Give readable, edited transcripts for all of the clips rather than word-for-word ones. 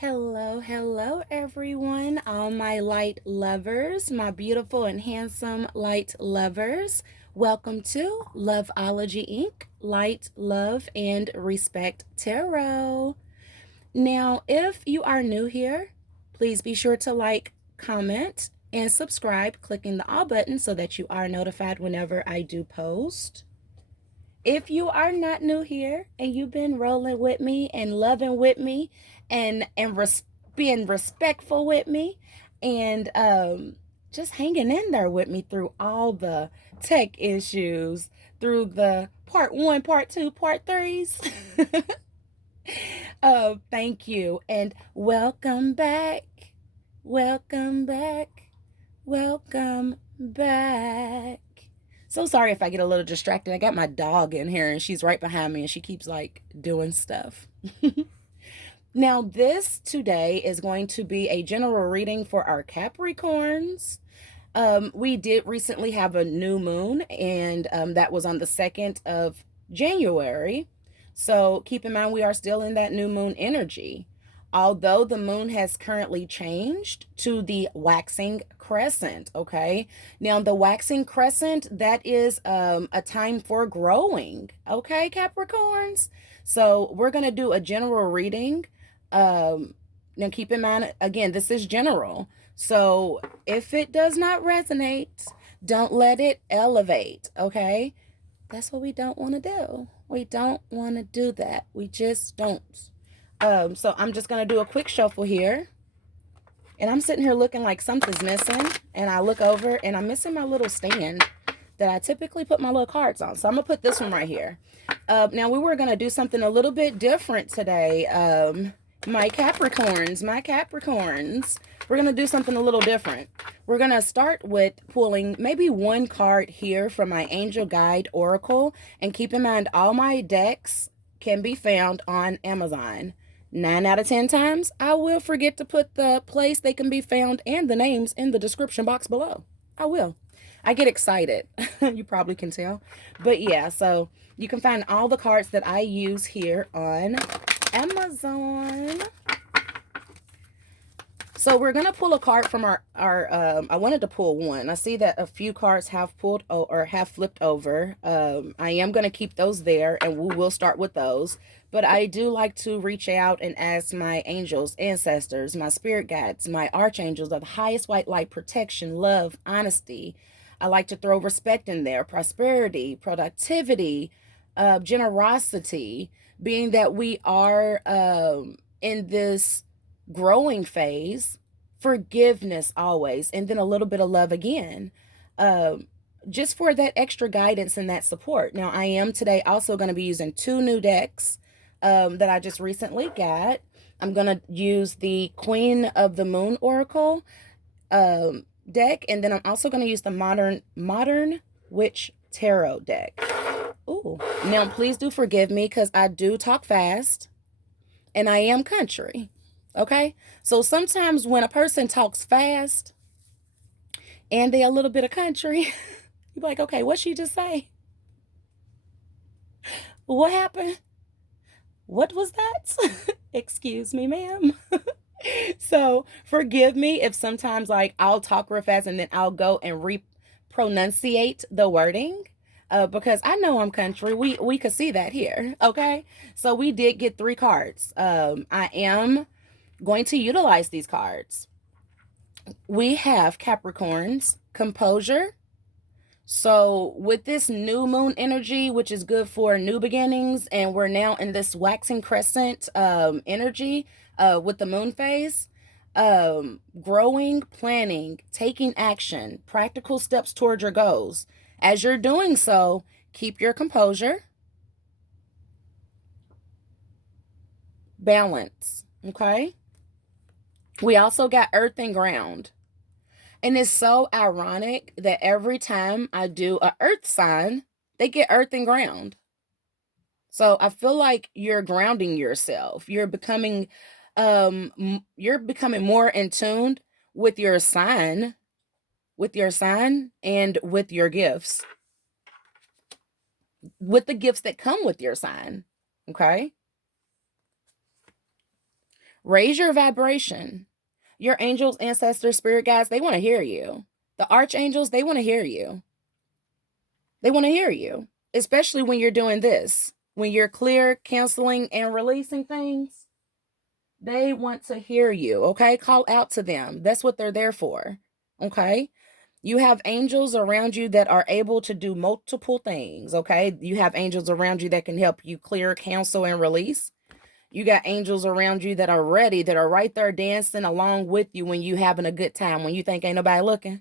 Hello, everyone, all my light lovers, my beautiful and handsome light lovers. Welcome to Loveology Ink, Light, Love, and Respect Tarot. Now, if you are new here, please be sure to like, comment, and subscribe, clicking the all button so that you are notified whenever I do post. If you are not new here and you've been rolling with me and loving with me and being respectful with me and just hanging in there with me through all the tech issues, through the part one, part two, part threes. Thank you and welcome back. Welcome back. Welcome back. So sorry if I get a little distracted. I got my dog in here and she's right behind me and she keeps like doing stuff. Now, this today is going to be a general reading for our Capricorns. We did recently have a new moon, and that was on the 2nd of January. So keep in mind, we are still in that new moon energy. Although the moon has currently changed to the waxing crescent, okay? Now, the waxing crescent, that is a time for growing, okay, Capricorns? So we're going to do a general reading. Now, keep in mind, again, this is general. So if it does not resonate, don't let it elevate, okay? That's what we don't want to do. We don't want to do that. We just don't. So I'm just going to do a quick shuffle here. And I'm sitting here looking like something's missing. And I look over and I'm missing my little stand that I typically put my little cards on. So I'm going to put this one right here. Now we were going to do something a little bit different today. My Capricorns. We're going to do something a little different. We're going to start with pulling maybe one card here from my Angel Guide Oracle. And keep in mind, all my decks can be found on Amazon. 9 out of 10 times, I will forget to put the place they can be found and the names in the description box below. I will. I get excited. You probably can tell. But yeah, so you can find all the cards that I use here on Amazon. So we're going to pull a card from our I wanted to pull one. I see that a few cards have pulled or have flipped over. I am going to keep those there and we will start with those. But I do like to reach out and ask my angels, ancestors, my spirit guides, my archangels of the highest white light, protection, love, honesty. I like to throw respect in there, prosperity, productivity, generosity, being that we are in this growing phase, forgiveness always, and then a little bit of love again, just for that extra guidance and that support. Now, I am today also going to be using 2 new decks that I just recently got. I'm going to use the Queen of the Moon Oracle deck, and then I'm also going to use the Modern Witch Tarot deck. Ooh. Now, please do forgive me because I do talk fast and I am country. Okay, so sometimes when a person talks fast and they're a little bit of country, you're like, okay, what she just say? What happened? What was that? Excuse me, ma'am. So forgive me if sometimes like I'll talk real fast and then I'll go and pronunciate the wording. Because I know I'm country. We could see that here. Okay, so we did get 3 cards. I am going to utilize these cards. We have Capricorns, composure. So with this new moon energy, which is good for new beginnings, and we're now in this waxing crescent energy with the moon phase, growing, planning, taking action, practical steps towards your goals. As you're doing so, keep your composure, balance, okay? We also got earth and ground. And it's so ironic that every time I do a earth sign, they get earth and ground. So I feel like you're grounding yourself. You're becoming more in tune with your sign, and with your gifts. With the gifts that come with your sign. Okay? Raise your vibration. Your angels, ancestors, spirit guides, they want to hear you. The archangels, they want to hear you. They want to hear you, especially when you're doing this. When you're clear, canceling, and releasing things, they want to hear you, okay? Call out to them. That's what they're there for, okay? You have angels around you that are able to do multiple things, okay? You have angels around you that can help you clear, cancel, and release. You got angels around you that are ready, that are right there dancing along with you when you having a good time, when you think ain't nobody looking.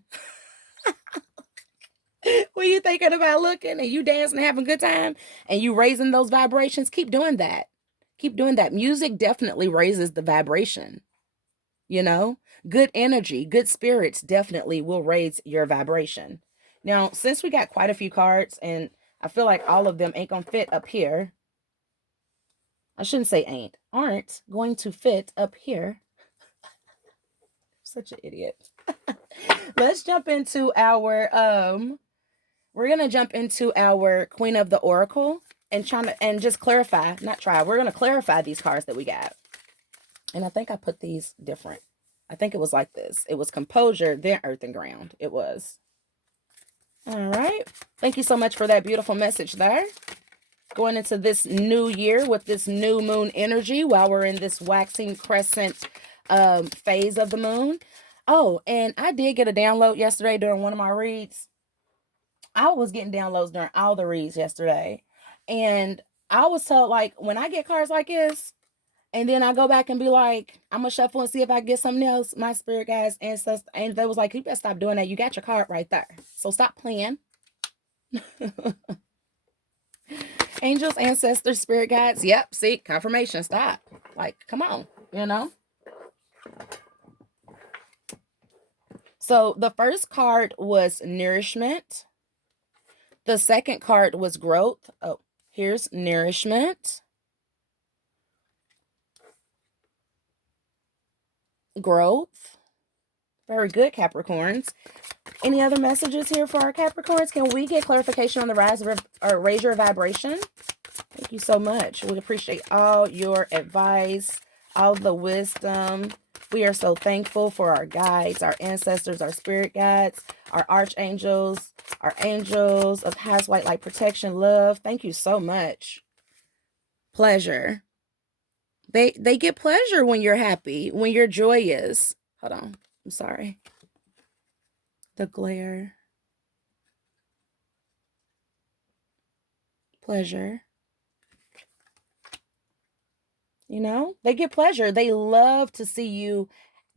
When you thinking about looking and you dancing and having a good time and you raising those vibrations, keep doing that. Keep doing that. Music definitely raises the vibration, you know? Good energy, good spirits definitely will raise your vibration. Now, since we got quite a few cards and I feel like all of them ain't gonna fit up here. I shouldn't say aren't going to fit up here. Such an idiot. Let's jump into our we're gonna jump into our Queen of the Oracle and just clarify, not try, we're gonna clarify these cards that we got. And I think I put these different. I think it was like this. It was composure, then earth and ground. It was. All right. Thank you so much for that beautiful message there. Going into this new year with this new moon energy while we're in this waxing crescent phase of the moon. Oh, and I did get a download yesterday during one of my reads. I was getting downloads during all the reads yesterday. And I was told, like, when I get cards like this, and then I go back and be like, I'm going to shuffle and see if I get something else, my spirit guides, ancestors, and they was like, you better stop doing that. You got your card right there. So stop playing. Angels, ancestors, spirit guides. Yep, see, confirmation. Stop. Like, come on, you know? So the first card was nourishment. The second card was growth. Oh, here's nourishment. Growth. Very good, Capricorns. Any other messages here for our Capricorns? Can we get clarification on the raise your vibration? Thank you so much. We appreciate all your advice, all the wisdom. We are so thankful for our guides, our ancestors, our spirit guides, our archangels, our angels of highest white light protection, love. Thank you so much. Pleasure. They get pleasure when you're happy, when you're joyous. Hold on. I'm sorry. The glare. Pleasure. You know, they get pleasure. They love to see you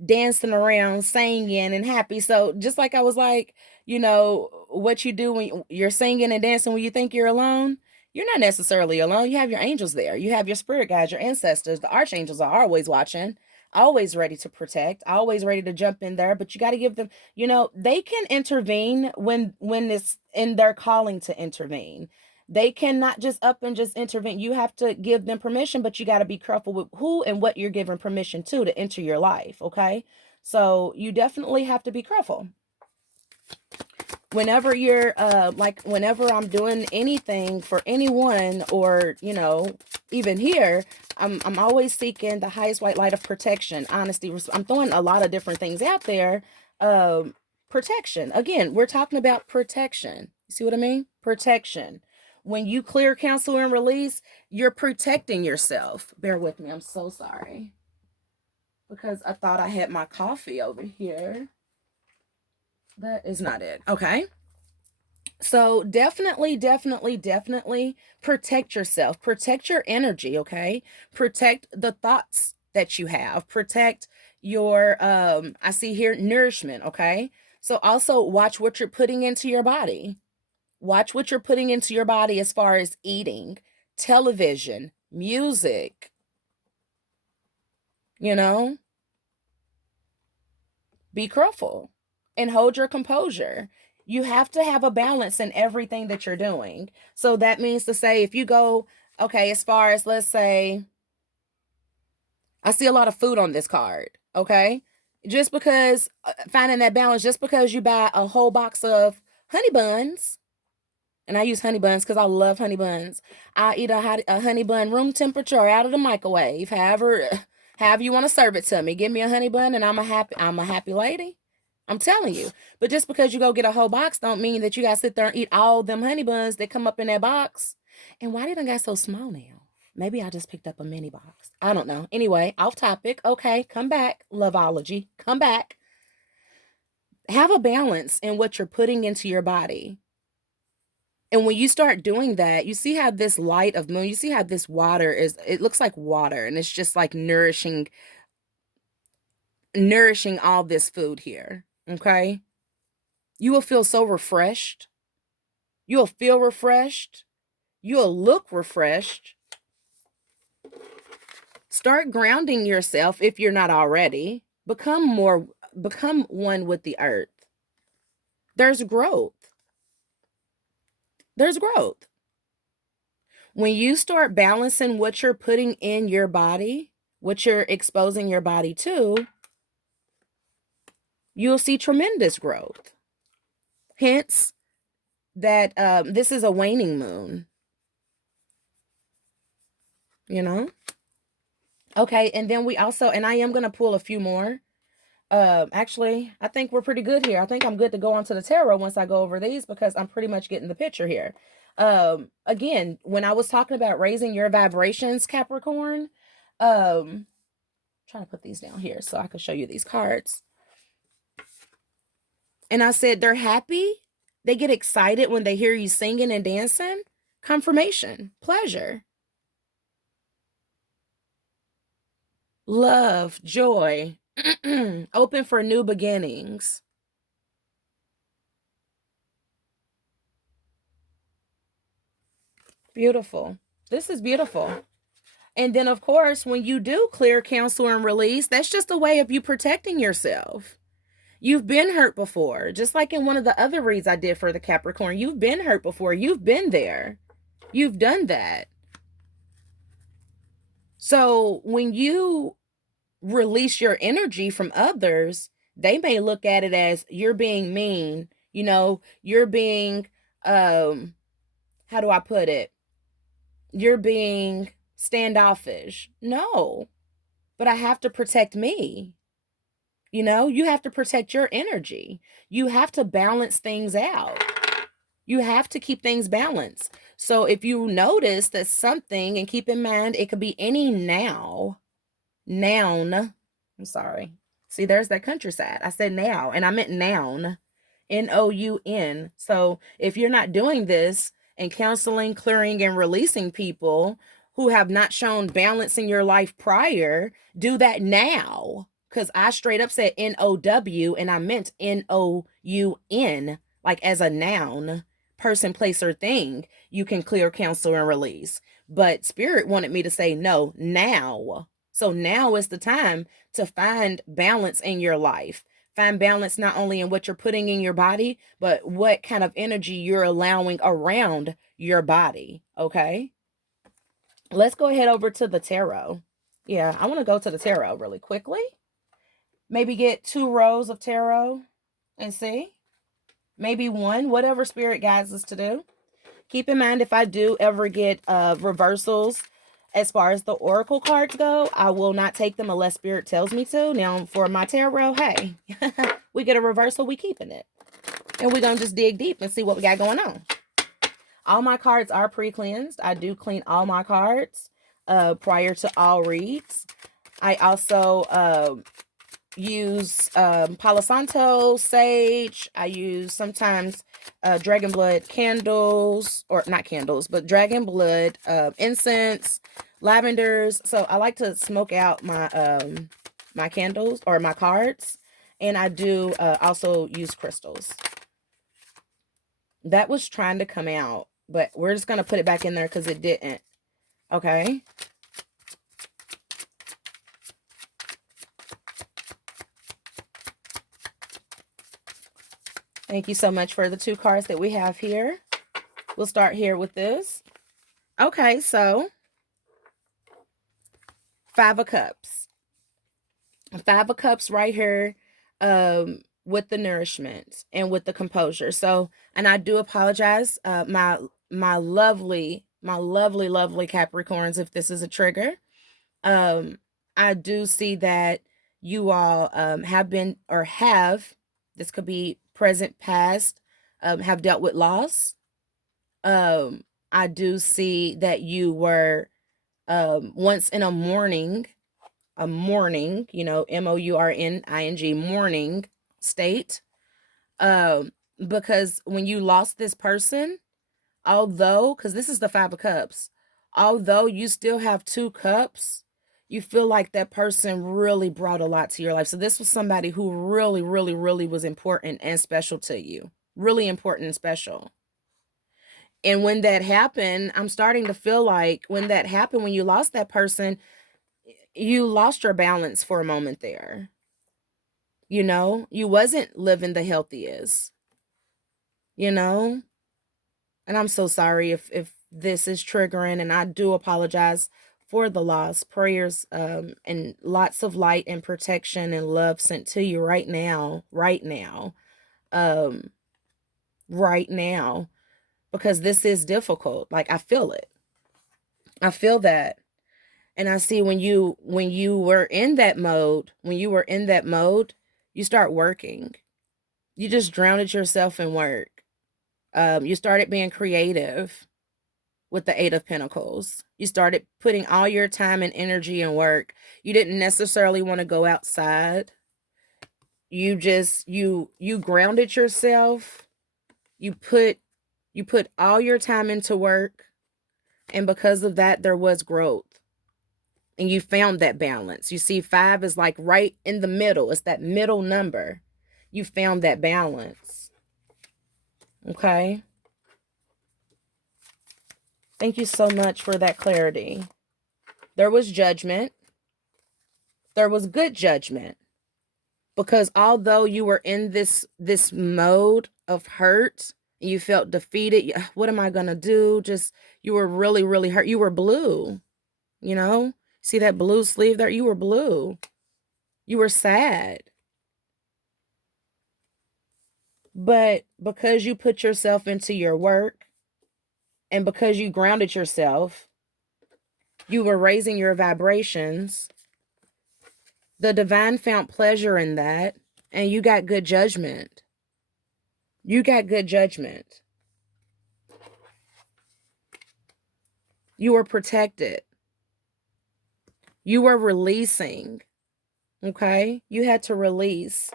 dancing around, singing and happy. So just like I was like, you know, what you do when you're singing and dancing when you think you're alone, you're not necessarily alone. You have your angels there. You have your spirit guides, your ancestors. The archangels are always watching, always ready to protect, always ready to jump in there. But you got to give them, you know, they can intervene when it's in their calling to intervene. They cannot just up and just intervene. You have to give them permission, but you got to be careful with who and what you're giving permission to enter your life, okay? So you definitely have to be careful. Whenever you're, whenever I'm doing anything for anyone or, you know, even here, I'm always seeking the highest white light of protection, honesty. I'm throwing a lot of different things out there. Protection. Again, we're talking about protection. You see what I mean? Protection. When you clear, cancel, and release, you're protecting yourself. Bear with me. I'm so sorry. Because I thought I had my coffee over here. That is not it. Okay. So definitely protect yourself. Protect your energy, okay? Protect the thoughts that you have. Protect your, I see here, nourishment, okay? So also watch what you're putting into your body. Watch what you're putting into your body as far as eating, television, music, you know? Be careful and hold your composure. You have to have a balance in everything that you're doing. So that means to say, if you go, okay, as far as, let's say, I see a lot of food on this card, okay? Just because, finding that balance, just because you buy a whole box of honey buns, and I use honey buns because I love honey buns. I eat a honey bun room temperature or out of the microwave, however, However you want to serve it to me. Give me a honey bun and I'm a happy lady. I'm telling you. But just because you go get a whole box don't mean that you got to sit there and eat all them honey buns that come up in that box. And why did I got so small now? Maybe I just picked up a mini box. I don't know. Anyway, off topic. Okay, come back. Loveology. Come back. Have a balance in what you're putting into your body. And when you start doing that, you see how this light of moon, you see how this water is, it looks like water and it's just like nourishing all this food here. Okay. You will feel so refreshed. You'll feel refreshed. You'll look refreshed. Start grounding yourself if you're not already. Become one with the earth. There's growth. There's growth. When you start balancing what you're putting in your body, what you're exposing your body to, you'll see tremendous growth. Hence, that this is a waning moon. You know? Okay, and then we also, and I am going to pull a few more. Actually, I think we're pretty good here. I think I'm good to go on to the tarot once I go over these because I'm pretty much getting the picture here. Again, when I was talking about raising your vibrations, Capricorn, trying to put these down here so I can show you these cards. And I said, they're happy. They get excited when they hear you singing and dancing. Confirmation, pleasure, love, joy, open for new beginnings. Beautiful. This is beautiful. And then, of course, when you do clear, cancel, and release, that's just a way of you protecting yourself. You've been hurt before, just like in one of the other reads I did for the Capricorn. You've been hurt before. You've been there. You've done that. So when you release your energy from others, they may look at it as you're being mean. You know, you're being, how do I put it? You're being standoffish. No, but I have to protect me. You know, you have to protect your energy. You have to balance things out. You have to keep things balanced. So if you notice that something, and keep in mind, it could be any noun. I'm sorry. See, there's that countryside. I said now, and I meant noun. Noun. So if you're not doing this and counseling, clearing, and releasing people who have not shown balance in your life prior, do that now. Because I straight up said NOW and I meant NOUN, like as a noun, person, place, or thing. You can clear, counsel, and release. But Spirit wanted me to say no, now. So now is the time to find balance in your life. Find balance not only in what you're putting in your body, but what kind of energy you're allowing around your body. Okay. Let's go ahead over to the tarot. Yeah, I want to go to the tarot really quickly. Maybe get 2 rows of tarot and see. Maybe 1, whatever Spirit guides us to do. Keep in mind, if I do ever get reversals as far as the oracle cards go, I will not take them unless Spirit tells me to. Now, for my tarot, hey, we get a reversal, we keeping it. And we're going to just dig deep and see what we got going on. All my cards are pre-cleansed. I do clean all my cards prior to all reads. I also use Palo Santo, sage. I use sometimes dragon blood candles, or not candles, but dragon blood incense, lavenders. So I like to smoke out my my candles or my cards, and I do also use crystals. That was trying to come out, but we're just gonna put it back in there because it didn't. Okay. Thank you so much for the 2 cards that we have here. We'll start here with this. Okay, so 5 of Cups. 5 of Cups right here with the nourishment and with the composure. So, and I do apologize, my lovely Capricorns, if this is a trigger. I do see that you all have been or have, this could be present, past, have dealt with loss. I do see that you were once in a mourning, you know, mourning, mourning state. Because when you lost this person, although, because this is the 5 of Cups, although you still have 2 cups, you feel like that person really brought a lot to your life. So this was somebody who really, really, really was important and special to you. Really important and special. And when that happened, I'm starting to feel like when that happened, when you lost that person, you lost your balance for a moment there. You know, you wasn't living the healthiest, you know? And I'm so sorry if this is triggering, and I do apologize for the loss. Prayers and lots of light and protection and love sent to you right now, um right now, because this is difficult. Like, I feel it. I feel that. And I see when you were in that mode, you start working. You just drowned yourself in work. You started being creative with the 8 of Pentacles. You started putting all your time and energy in work. You didn't necessarily want to go outside. You just you grounded yourself. You put all your time into work, and because of that there was growth. And you found that balance. You see, 5 is like right in the middle. It's that middle number. You found that balance. Okay? Thank you so much for that clarity. There was judgment. There was good judgment. Because although you were in this mode of hurt, and you felt defeated, what am I going to do? Just, you were really, really hurt. You were blue, you know? See that blue sleeve there? You were blue. You were sad. But because you put yourself into your work, and because you grounded yourself, you were raising your vibrations. The divine found pleasure in that, and you got good judgment. You got good judgment. You were protected. You were releasing. Okay? You had to release.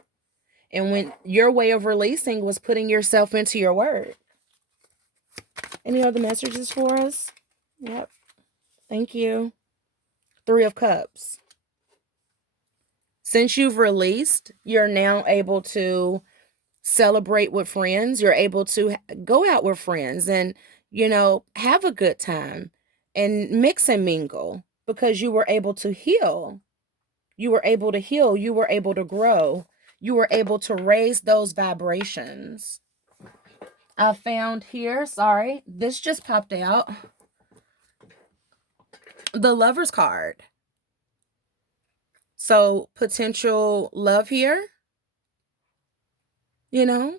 And when your way of releasing was putting yourself into your work. Any other messages for us? Yep. Thank you. 3 of Cups. Since you've released, you're now able to celebrate with friends. You're able to go out with friends and, you know, have a good time and mix and mingle, because you were able to heal. You were able to heal. You were able to grow. You were able to raise those vibrations. I found here, sorry, this just popped out. The Lover's card. So potential love here, you know.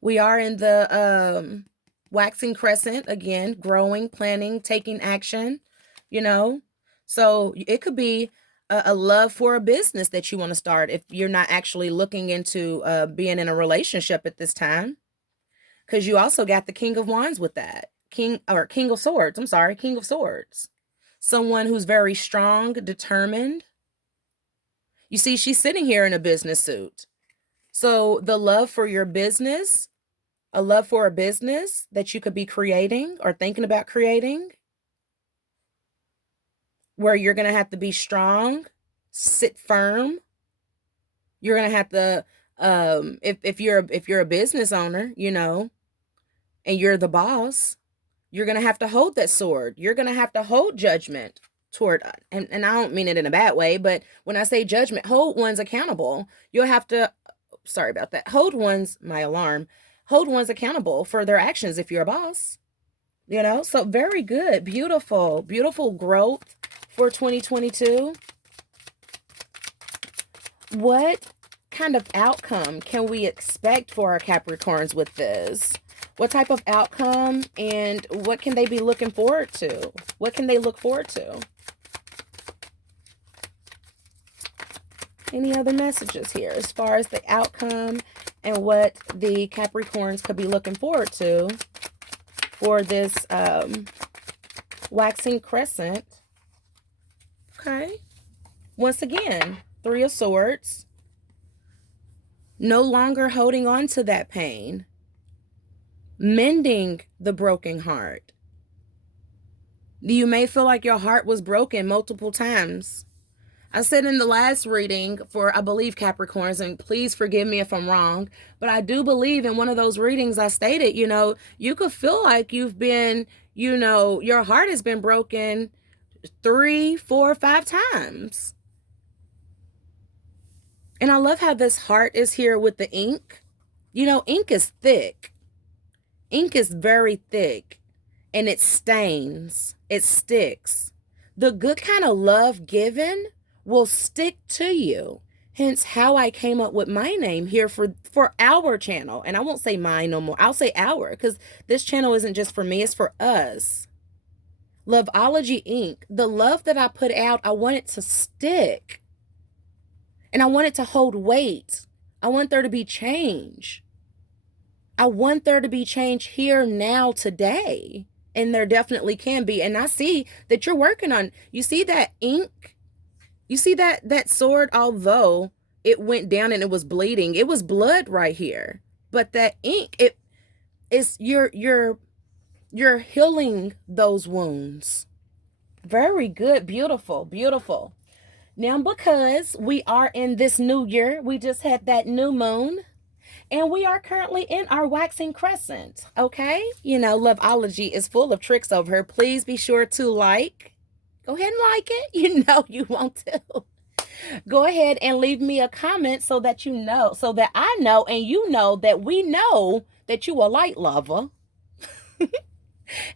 We are in the waxing crescent again, growing, planning, taking action, you know. So it could be a love for a business that you want to start if you're not actually looking into being in a relationship at this time. Because you also got the King of Wands with that. King of Swords. I'm sorry, King of Swords. Someone who's very strong, determined. You see, she's sitting here in a business suit. So the love for your business, a love for a business that you could be creating or thinking about creating, where you're going to have to be strong, sit firm. You're going to have to, if you're a business owner, you know, and you're the boss, you're going to have to hold that sword. You're going to have to hold judgment toward, and I don't mean it in a bad way, but when I say judgment, hold one's accountable. You'll have to, sorry about that, hold one's accountable for their actions if you're a boss, you know. So very good, beautiful growth for 2022. What kind of outcome can we expect for our Capricorns with this? What type of outcome, and what can they be looking forward to? What can they look forward to? Any other messages here as far as the outcome and what the Capricorns could be looking forward to for this waxing crescent? Okay. Once again, Three of Swords. No longer holding on to that pain. Mending the broken heart. You may feel like your heart was broken multiple times. I said in the last reading for, I believe, Capricorns, and please forgive me if I'm wrong, but I do believe in one of those readings I stated, you could feel like you've been, your heart has been broken 3, 4, 5 times. And I love how this heart is here with the ink. Ink is thick. Ink is very thick, and it stains. It sticks. The good kind of love given will stick to you. Hence how I came up with my name here for our channel. And I won't say mine no more. I'll say our, because this channel isn't just for me, it's for us. Loveology Ink. The love that I put out, I want it to stick. And I want it to hold weight. I want there to be change. I want there to be change here, now, today. And there definitely can be. And I see that you're working on, you see that ink? You see that sword, although it went down and it was bleeding, it was blood right here. But that ink, it is, you're healing those wounds. Very good. Beautiful, beautiful. Now, because we are in this new year, we just had that new moon, and we are currently in our waxing crescent, okay? Loveology is full of tricks over here. Please be sure to like. Go ahead and like it. You want to. Go ahead and leave me a comment so that so that I know and you know that we know that you a light lover.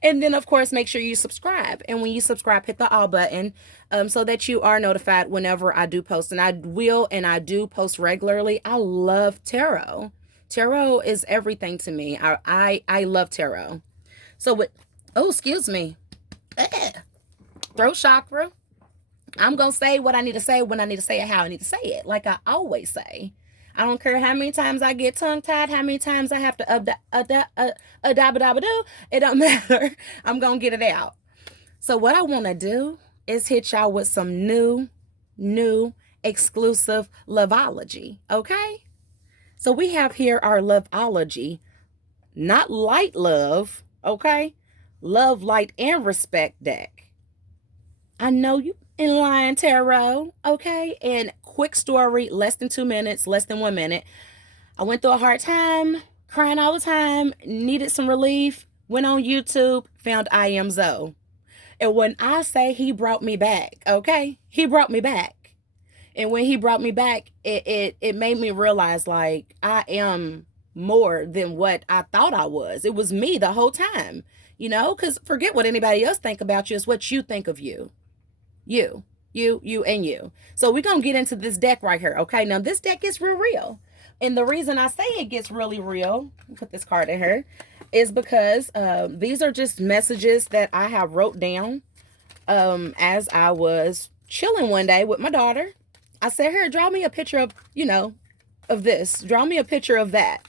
And then, of course, make sure you subscribe. And when you subscribe, hit the all button so that you are notified whenever I do post. And I do post regularly. I love tarot. Tarot is everything to me. I love tarot. So excuse me. Throat chakra. I'm going to say what I need to say when I need to say it, how I need to say it. Like I always say. I don't care how many times I get tongue-tied, how many times I have to do. It don't matter. I'm going to get it out. So what I want to do is hit y'all with some new exclusive Loveology, okay? So we have here our Loveology, not light love, okay? Love, light, and respect deck. I know you in Lion Tarot, okay? And quick story, less than 2 minutes, less than 1 minute. I went through a hard time, crying all the time, needed some relief, went on YouTube, found I Am Zoe. And when I say he brought me back, okay? He brought me back. And when he brought me back, it made me realize, like, I am more than what I thought I was. It was me the whole time, because forget what anybody else think about you. It's what you think of you. You, and you. So we're going to get into this deck right here, okay? Now, this deck is real. And the reason I say it gets really real, put this card in here, is because these are just messages that I have wrote down as I was chilling one day with my daughter. I said, here, draw me a picture of, of this. Draw me a picture of that.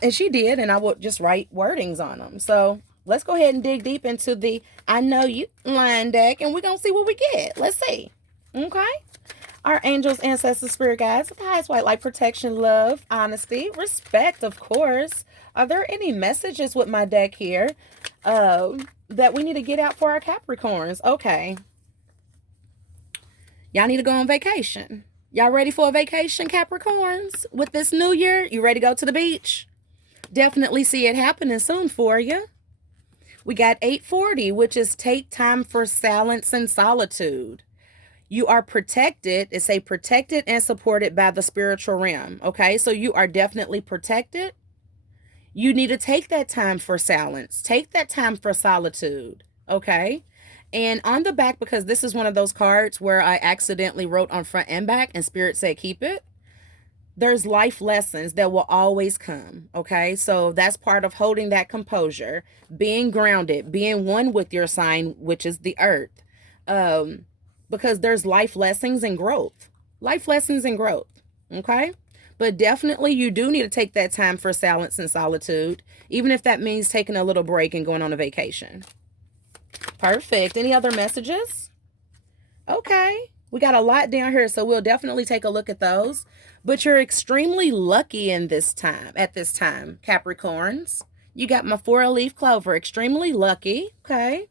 And she did, and I would just write wordings on them. So let's go ahead and dig deep into the I Know You line deck, and we're going to see what we get. Let's see. Okay? Our angels, ancestors, spirit guides, the highest white light, protection, love, honesty, respect, of course. Are there any messages with my deck here that we need to get out for our Capricorns? Okay. Y'all need to go on vacation. Y'all ready for a vacation, Capricorns? With this new year, you ready to go to the beach? Definitely see it happening soon for you. We got 840, which is take time for silence and solitude. You are protected. It's protected and supported by the spiritual realm. Okay, so you are definitely protected. You need to take that time for silence. Take that time for solitude. Okay. And on the back, because this is one of those cards where I accidentally wrote on front and back and Spirit said keep it. There's life lessons that will always come, okay? So that's part of holding that composure, being grounded, being one with your sign, which is the earth, because there's life lessons and growth life lessons and growth. Okay? But definitely you do need to take that time for silence and solitude, even if that means taking a little break and going on a vacation. Perfect. Any other messages? Okay. We got a lot down here, so we'll definitely take a look at those. But you're extremely lucky at this time, Capricorns. You got my 4-leaf clover, extremely lucky. Okay.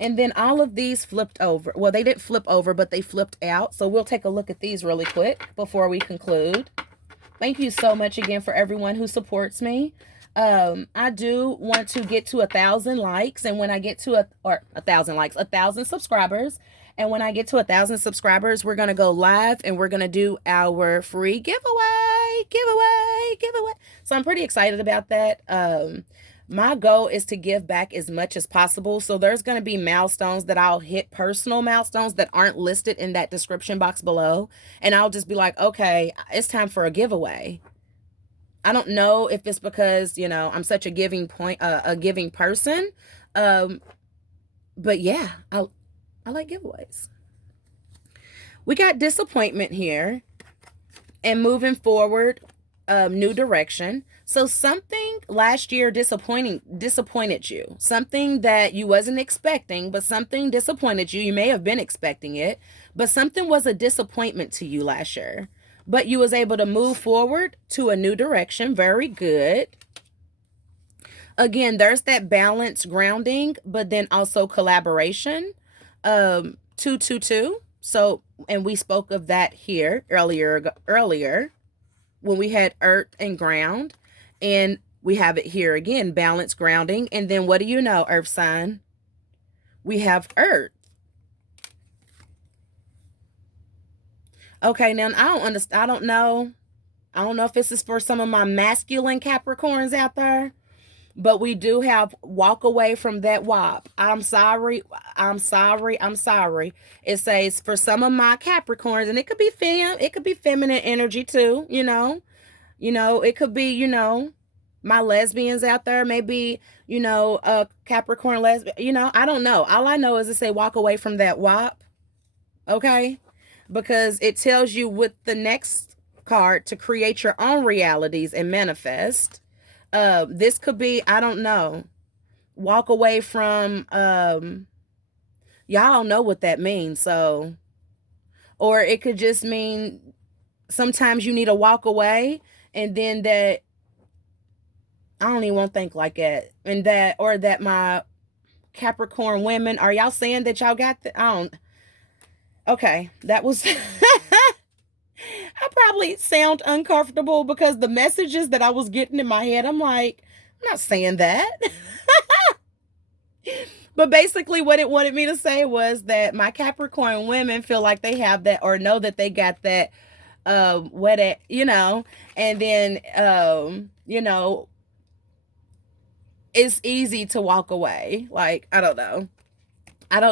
And then all of these flipped over. Well, they didn't flip over, but they flipped out. So we'll take a look at these really quick before we conclude. Thank you so much again for everyone who supports me. I do want to get to 1,000 likes. And when I get to 1,000 likes, 1,000 subscribers. And when I get to 1,000 subscribers, we're going to go live and we're going to do our free giveaway. So I'm pretty excited about that. My goal is to give back as much as possible. So there's going to be milestones that I'll hit, personal milestones that aren't listed in that description box below. And I'll just be like, okay, it's time for a giveaway. I don't know if it's because, you know, I'm such a giving person. But yeah, I like giveaways. We got disappointment here and moving forward, new direction. So something last year disappointed you. Something that you wasn't expecting, but something disappointed you. You may have been expecting it, but something was a disappointment to you last year. But you was able to move forward to a new direction. Very good. Again, there's that balance, grounding, but then also collaboration. 222. So, and we spoke of that here earlier when we had earth and ground. And we have it here again, balance, grounding. And then what do you know, earth sign? We have earth. Okay, now I don't understand. I don't know if this is for some of my masculine Capricorns out there, but we do have walk away from that WAP. I'm sorry. It says for some of my Capricorns, and it could be feminine energy too, you know, it could be, my lesbians out there, maybe, a Capricorn lesbian, I don't know. All I know is to say walk away from that WAP. Okay. Because it tells you with the next card to create your own realities and manifest. This could be, I don't know, walk away from, y'all don't know what that means. So, or it could just mean sometimes you need to walk away and then that, I don't even want to think like that. And that, or that my Capricorn women, are y'all saying that y'all got the, okay, that was, I probably sound uncomfortable because the messages that I was getting in my head, I'm like, I'm not saying that. But basically what it wanted me to say was that my Capricorn women feel like they have that or know that they got that, and then, it's easy to walk away. Like, I don't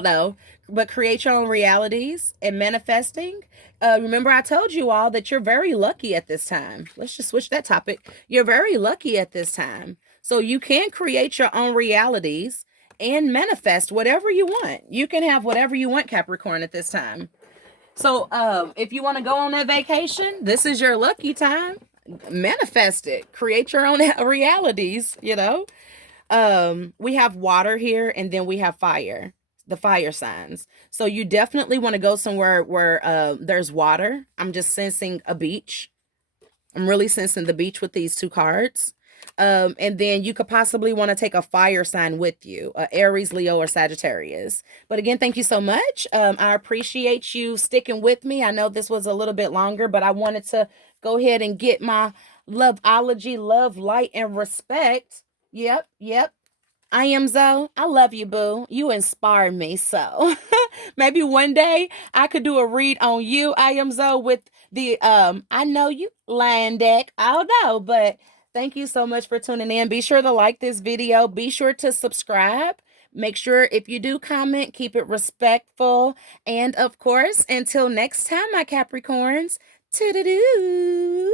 know, but create your own realities and manifesting. Remember I told you all that you're very lucky at this time. Let's just switch that topic. You're very lucky at this time. So you can create your own realities and manifest whatever you want. You can have whatever you want, Capricorn, at this time. So if you want to go on that vacation, this is your lucky time. Manifest it. Create your own realities, we have water here and then we have fire. The fire signs. So you definitely want to go somewhere where there's water. I'm just sensing a beach. I'm really sensing the beach with these two cards. And then you could possibly want to take a fire sign with you, Aries, Leo, or Sagittarius. But again, thank you so much. I appreciate you sticking with me. I know this was a little bit longer, but I wanted to go ahead and get my Loveology, love, light, and respect. Yep. I am Zoe. I love you, boo. You inspire me. So maybe one day I could do a read on you, I am Zoe, with the I know you line deck. I don't know, but thank you so much for tuning in. Be sure to like this video. Be sure to subscribe. Make sure if you do comment, keep it respectful. And of course, until next time, my Capricorns, toodaloo.